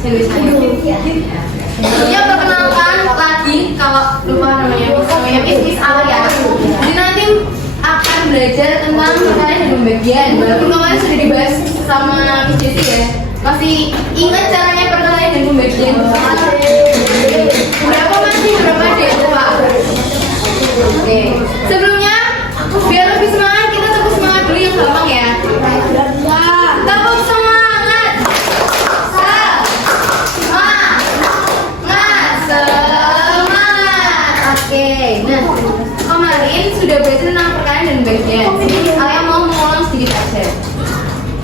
Sebelumnya perkenalkan lagi kalau lupa namanya Miss Alia. Jadi nanti akan belajar tentang perkalian dan pembagian. Walaupun kemarin sudah dibahas sama Miss Jessie ya. Masih ingat caranya perkalian dan pembagian? Berapa masih berapa deh lupa? Oke. Sebelumnya biar lebih semangat kita tepuk semangat dulu yang gampang ya. Tepuk semangat. Semangat. Oke. Nah, kemarin sudah belajar tentang perkalian dan pembagian. Alia mau mengulang sedikit aja.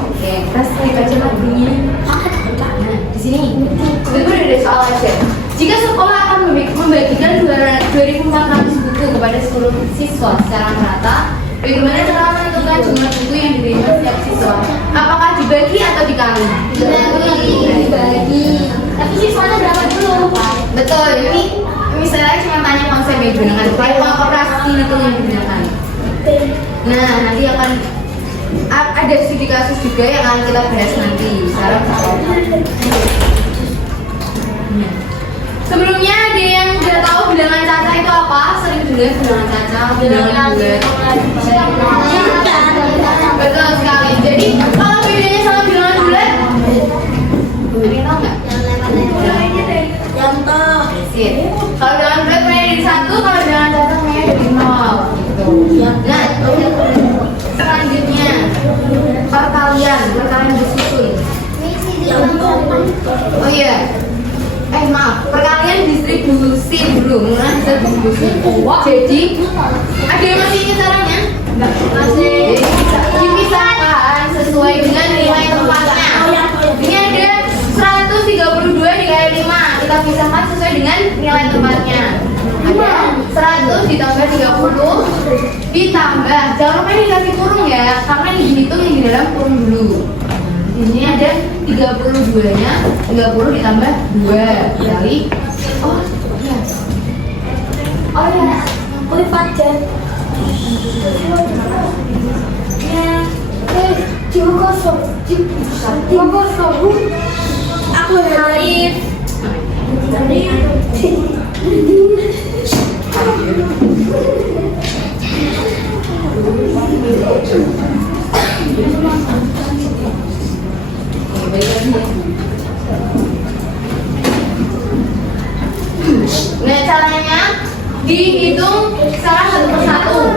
Oke, kita sedikit baca lagunya. Nah, di sini itu udah ada soal aja. Jika sekolah akan membagikan 2.400 buku kepada seluruh siswa secara merata, bagaimana cara menentukan jumlah buku yang diterima setiap siswa? Apakah dibagi atau dikali? Dibagi. Tapi siswanya berapa dulu? Betul. Ini misalnya cuma tanya konsep yang digunakan, kalau operasi itu yang digunakan. Nah, nanti akan ada studi kasus juga yang akan kita bahas nanti. Sekarang sebelumnya ada yang udah tahu bilangan caca itu apa? Sering dengar bilangan caca, bilangan bulat. Betul sekali. Jadi kalau bedanya sama bilangan bulat, ada yang tahu nggak? Contoh. Kalau bilangan bulat mulai dari 1, kalau bilangan caca mulai dari 0. Gitu. Nah, selanjutnya perkalian disusun. Oh iya. Maaf, perkalian distribusi dulu, distribusi. Jadi, ada yang masih ingat caranya? Masih. Dipisahkan sesuai dengan nilai tempatnya. Ini ada 132 dikali 5. Kita pisahkan sesuai dengan nilai tempatnya. Ada 100 ditambah 30 ditambah. Jangan lupa dikasih kurung ya, karena dihitung yang di dalam kurung dulu. Ini ada 32-nya, 30 ditambah 2 kali. Oh ya, lipat jen. Jiwa kosong. Aku Alif. Nah, caranya dihitung secara satu persatu.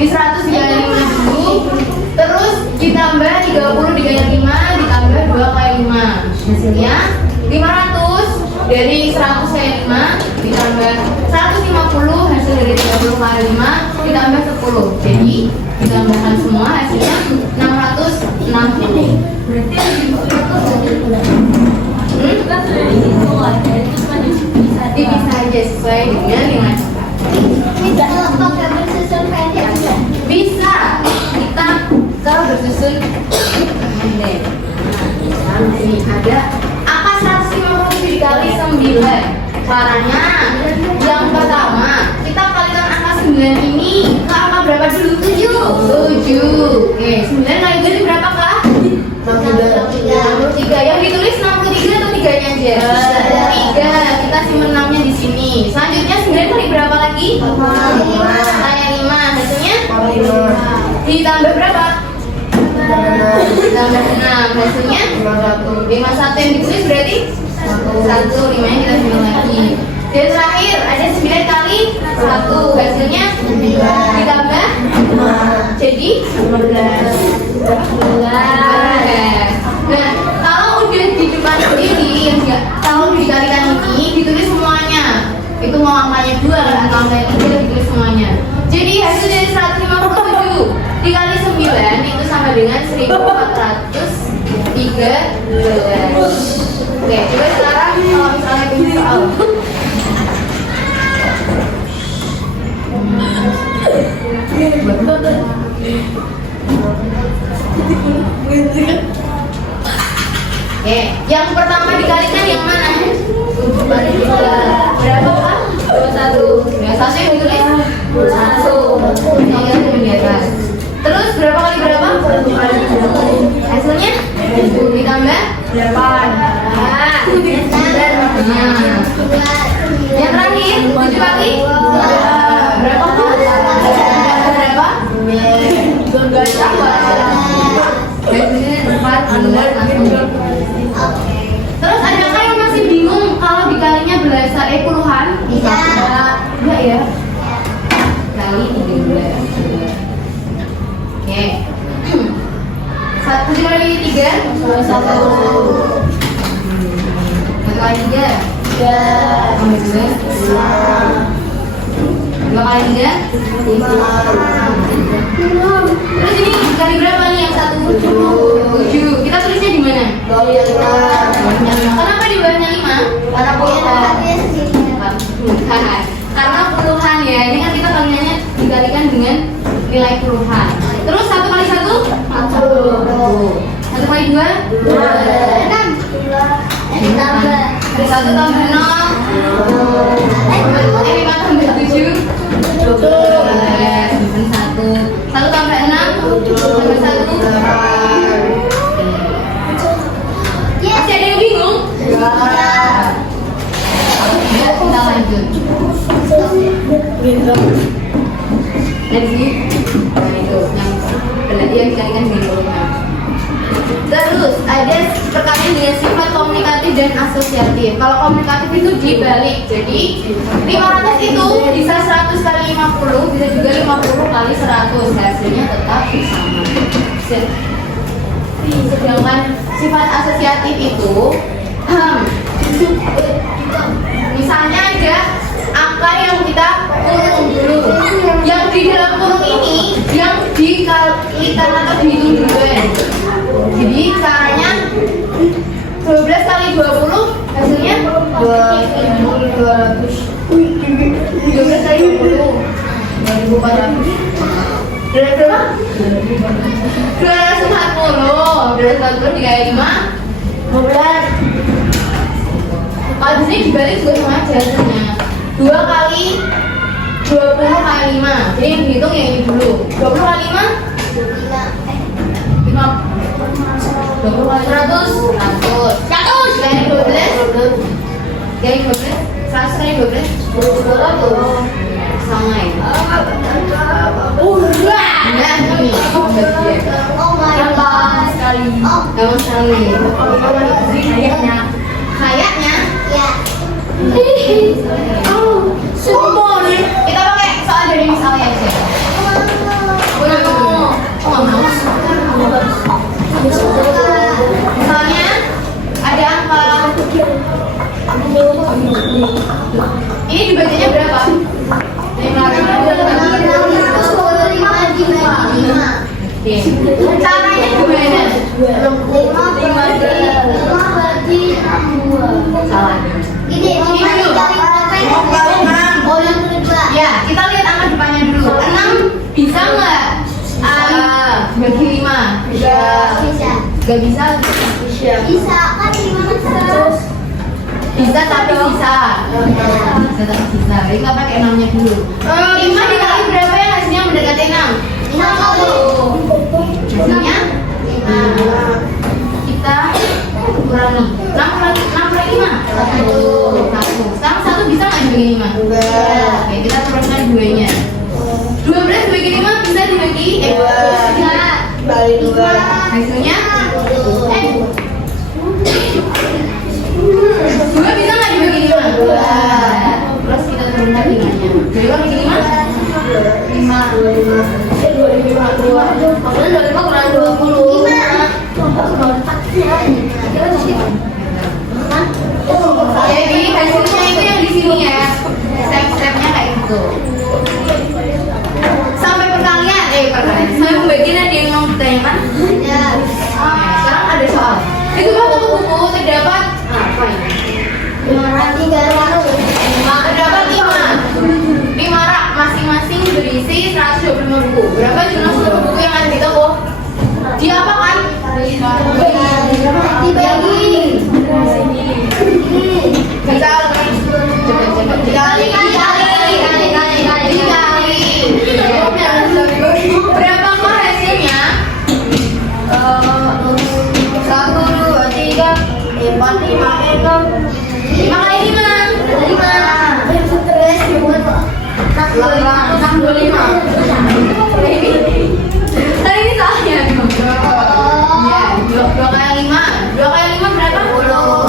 Di 100 dikali 5 dulu, terus ditambah 30 dikali 5 ditambah 2 kali 5. Hasilnya 500 dari 100 kali 5 ditambah 150 hasil dari 30 kali 5 ditambah 10. Jadi ditambahkan semua hasilnya 660. Dipisah aja sesuai dengan nilai. Bisa kita kalau bersusun pendek. Ini ada angka 150 dikali 9. Caranya yang pertama kita kalikan angka 9 ini ke angka berapa dulu? 7. Oke, 9 kali 7 berapa kak? 63. Yang ditulis 63 atau 3-nya aja? 3. Kita simpen 6-nya di sini. Selanjutnya 9 kali berapa lagi? 5. Hasilnya? Ditambah berapa? Ditambah 6. Hasilnya? 51 yang ditulis berarti? 1. 5-nya kita simpen lagi. Dan terakhir ada 9 kali 1. Hasilnya? Ditambah? Jadi? 15. Nah, kalau udah di depan sendiri, kalau dikalikan ini ditulis semuanya. Itu mau angkanya 2, angkanya 3 ditulis semuanya. Jadi hasil dari 157 dikali 9 itu sama dengan 1413. Oke, coba sekarang kalau misalnya itu soal. Oke, yang pertama dikalikan yang mana? 7 kali 2 berapa Pak? 21. Ya, 1 yang ditulis 1. Tinggal di atas. Terus berapa kali berapa? 1 kali 2. Hasilnya 10 ditambah 8. Nah, ya. Kali 13. Oke. 1 kali 3 1 kali 3 2 kali 3 terus ini kali berapa nih yang 1? 7. Kita tulisnya di mana? Bawahnya 5. Kenapa di bawahnya 5? Karena puluhan. Karena puluhan ya. Ini kan kita kaliannya dikalikan dengan nilai puluhan. Terus 1 kali 1? 1 kali 2? 6. 1 tambah 0 5 tambah 7 12 1 tambah 6 tambah 1 masih ada yang bingung? Kita lanjut lagi itu yang dikalikan dengan puluhan. Terus ada perkalian dengan sifat komunikatif dan asosiatif. Kalau komunikatif itu dibalik, jadi 500 itu bisa 100 kali 50, bisa juga 50 kali 100, hasilnya tetap sama. Sedangkan sifat asosiatif itu misalnya ada angka yang kita kurung dulu, yang di dalam kurung ini yang dikalikan atau dihitung duluan. Jadi caranya 12 kali 20 hasilnya 200. 12 kali 20 2400. Berapa? 240 dikali 5 15. Kalau di sini dibalik juga sama aja hasilnya. 2 kali 20 kali 5. Jadi yang dihitung yang ini dulu. 20 kali 5 5 20 kali 100 kali 12 kali 12 100 kali 12 sama ya. Nah ini gampang sekali. Kayaknya ya. Sumpah nih. Kita pakai soal dari misalnya aja. Misalnya ada angka ini dibacanya berapa? 5. Caranya gimana? 5 salah. Ini ya, kita lihat angka depannya dulu. 6 bisa nggak? Bagi 5 bisa. Gak bisa? Bisa kan 5 bisa tapi bisa. Bisa tapi bisa. Jadi nggak pakai 6-nya dulu. 5 dikali berapa ya hasilnya mendekati 6? 50. Hasilnya kita kurangi 6 kali 5 1. Sekarang 1 bisa nggak dibagi 5? Oke, kita teruskan 2-nya. 12 dibagi 5 bisa dibagi 2. Hasilnya 2 bisa nggak dibagi 5? Terus kita turunkan 5-nya. Jadi kalau bagi 5 kurang 20 jadi hasilnya itu yang di sini ya. Step-stepnya kayak gitu. Sampai perkalian, sampai pembagian ada yang mau ditanyakan? Ya. Sekarang ada soal. Itu kan buku terdapat apa ini? Terdapat 5 rak masing-masing berisi 125 buku. Berapa jumlah seluruh buku yang ada di toko? Diapakan? Dibagi. Berapakah hasilnya? 1, 2, 3, 4, 5, 6. 5 kali 5. 65. Tadi ini salahnya. Iya, 2 kali 5. 2 kali 5 berapa? 10.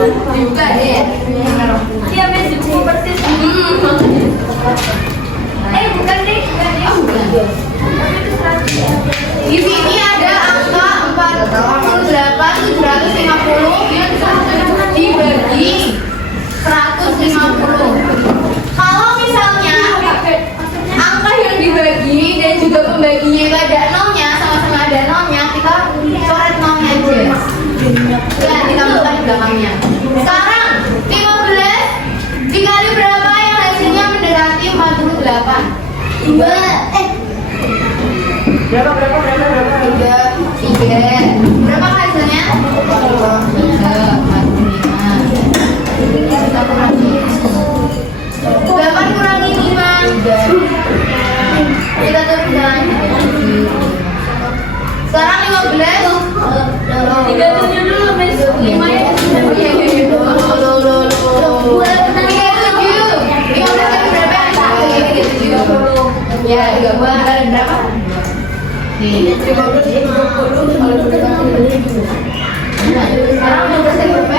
Dibuka deh. Iya, Miss, buku persis. Bukan deh. Oh, bukan. Di sini ada angka 48.750 dibagi 150. Kalau misalnya angka yang dibagi dan juga pembaginya itu ada nolnya, sama-sama ada nolnya, kita coret nolnya aja. Ya, ditambahkan di belakangnya. Sekarang 15 dikali berapa yang hasilnya mendekati 48? 3. Berapa hasilnya? 8 kurangi 5. Kita terus jalan. Sekarang 15. 37 dulu, Miss. 5 ya. Ya, 30 kali berapa? Sekarang udah selesai berapa?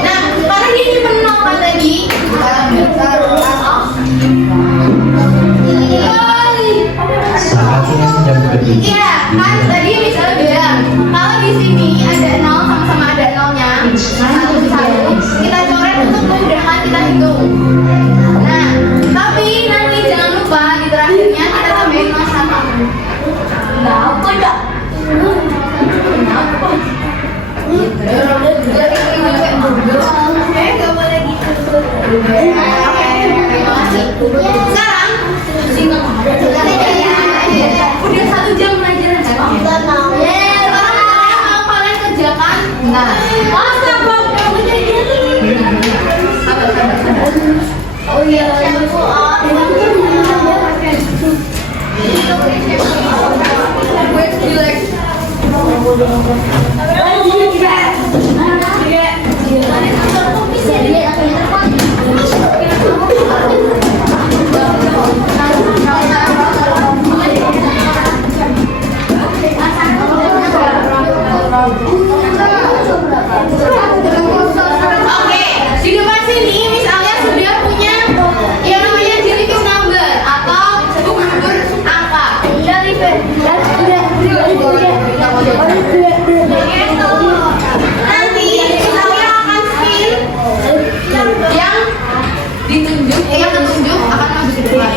Nah, karena ini penuh kan tadi. Saatnya jam berikut. Iya, kan tadi misalnya bilang kalau di sini ada 0 sama-sama ada nolnya, satu kita coret untuk memudahkan kita hitung. Nah, tapi nanti jangan lupa di terakhirnya kita tambahin 0 sama. Kenapa enggak? Kenapa? Gak boleh gitu. Terima kasih. Sekarang udah 1 jam pelajaran kan? Sekarang mau kalian kerjakan. Nah, oh iya, Oke, di depan sini misalnya sudah punya yang namanya Jilipis number atau buku angka. Nanti saya akan skill yang ditunjuk, yang ketunjuk akan maju ke depan.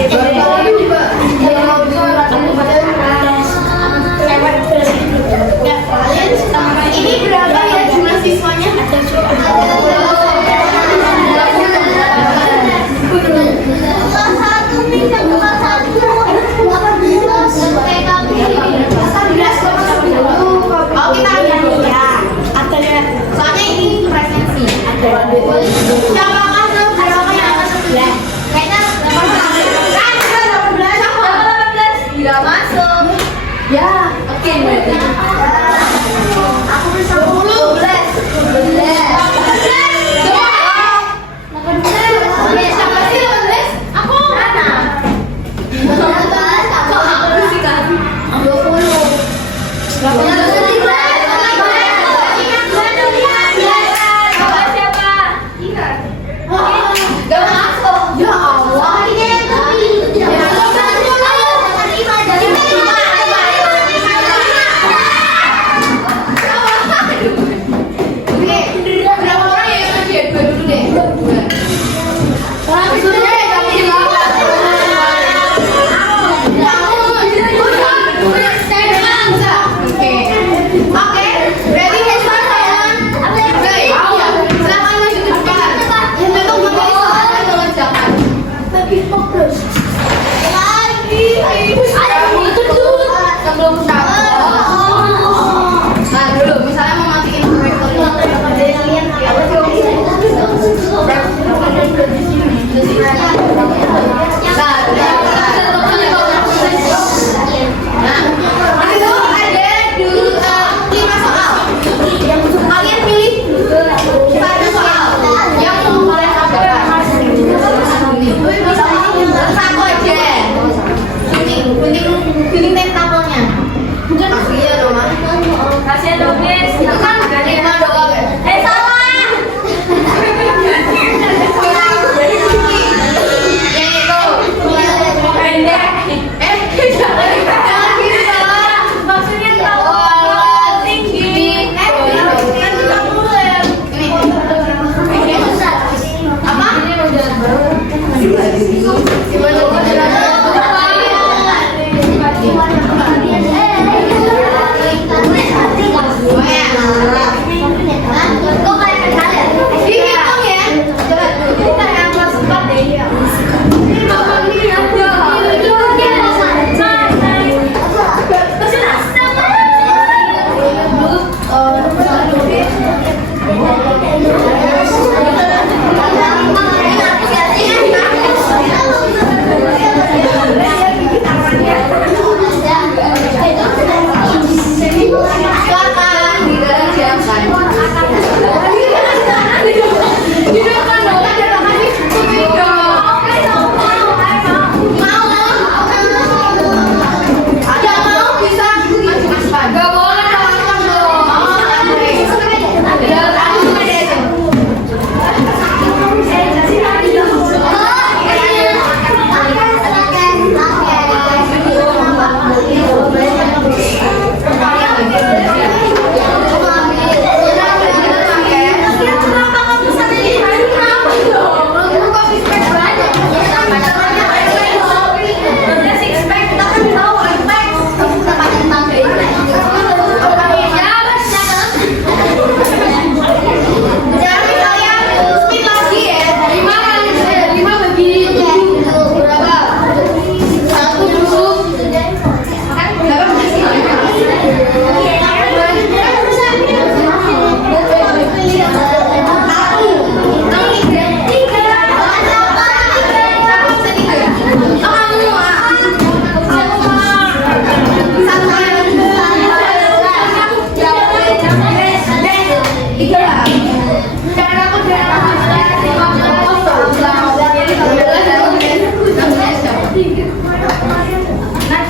Ini berapa ya jumlah siswanya? Oh, kita ambil ya. Soalnya ini presensi. Siapakah yang akan terpilih? Kayaknya 18. Tidak masuk. Ya, oke. Aku bisa 12. Siapa sih 18? Aku. Mana? Kok aku sih kan? 20. Gak masuk. Ya Allah. Berapa orang yang kerja? 2 dulu deh. Oke, berarti besok saya baik. Silakan maju ke depan. Untuk memberi soal mengerjakan. Sebelum nah dulu, misalnya mau matiin kalian pilih satu soal yang mau kalian apakan. Satu aja.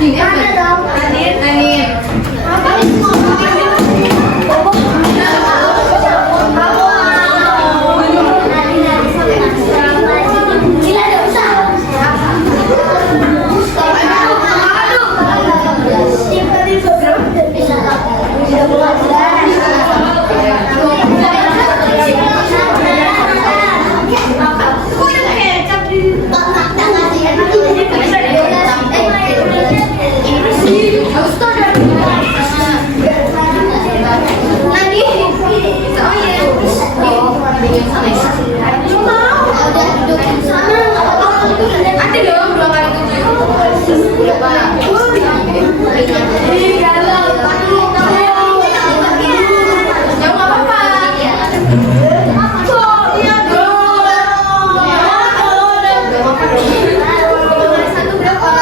Gini apa? Anin. Ada dong 2 kali 7. Berapa? Ya nggak apa-apa. Satu berapa?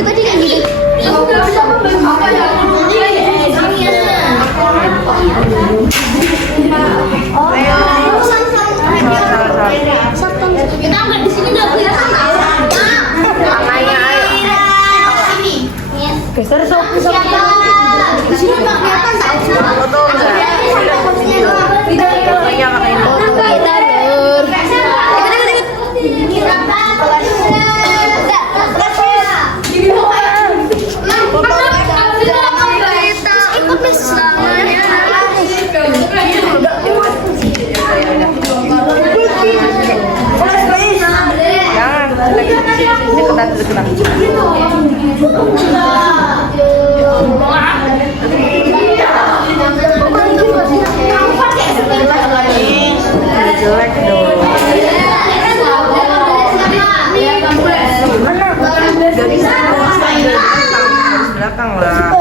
dari tadi kayak gini. Kita angkat di sini nggak kelihatan tau. Tangannya ayo. Geser sok. Di sini nggak kelihatan tau. Foto enggak? Video. Makanya pakai ini. Kita lur. Jangan, deketan. Jelek dong. Belakang lah.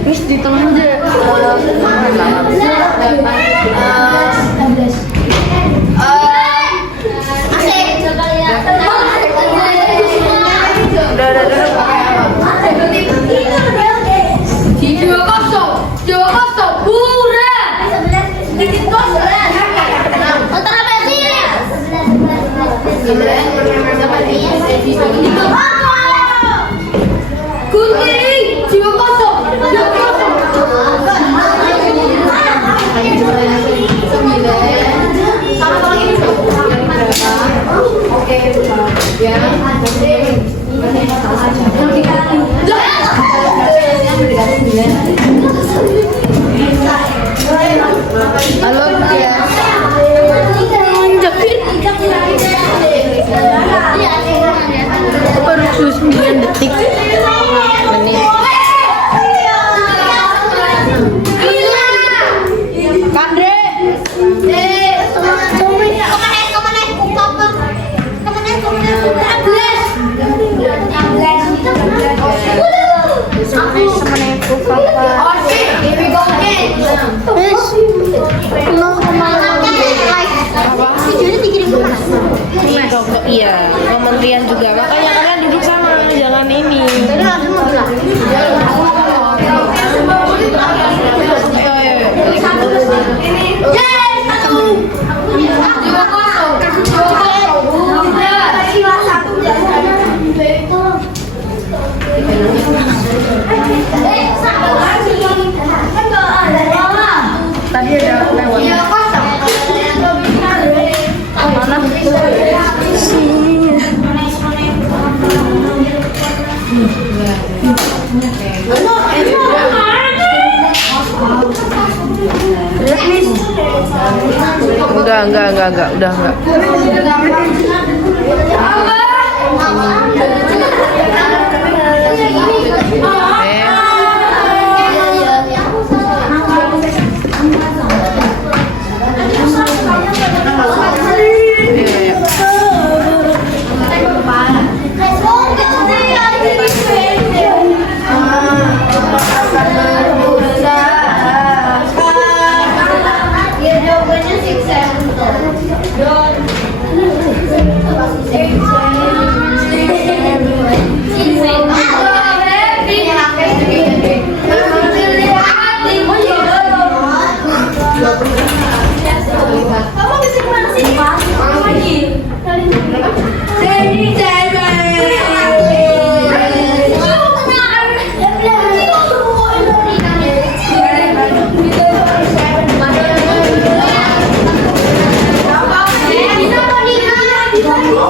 Terus di tengah aja. Halo, ya. Baru 9 detik. Menit. Kandre. Iya, kementerian juga. Makanya kalian duduk sama, jangan ini. Tadi ada lewat. Enggak, udah enggak.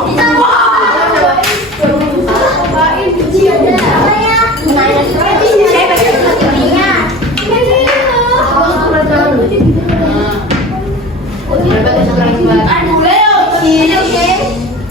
Kita Tapi